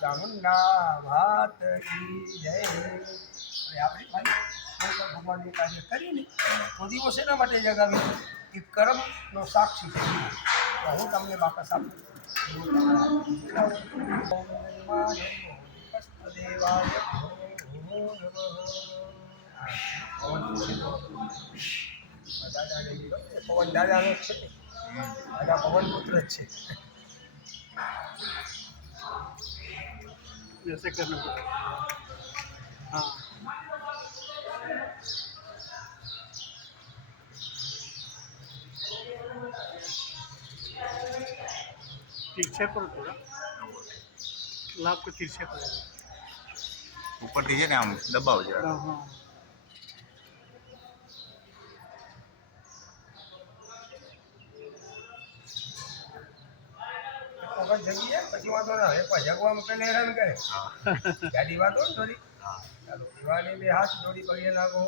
ચામુંડા માત કી જય. હવે આપણે ભાઈ શંકર ભગવાનનું કાર્ય કરીને તો દિવસ એના માટે જગાવી કે કર્મનો સાક્ષી છે. તો હું તમને બાકસ આપું. પવન દાદાનો જ છે ને, દાદા પવન પુત્ર જ છે. जैसे करना पड़ेगा। हाँ तिरछे पर थोड़ा लाभ को तिरछे पर ઉપરથી છે ને આમ દબાવ જરા. हाँ हाँ વખત જગીએ પછી વાંધો ના આવે. એકવાર જગવામાં પેલે હેરાન કરે હા ગાડી વાંધો ને થોડી. હા ચાલો દિવાળી બે હાથ જોડી પગે લાગો.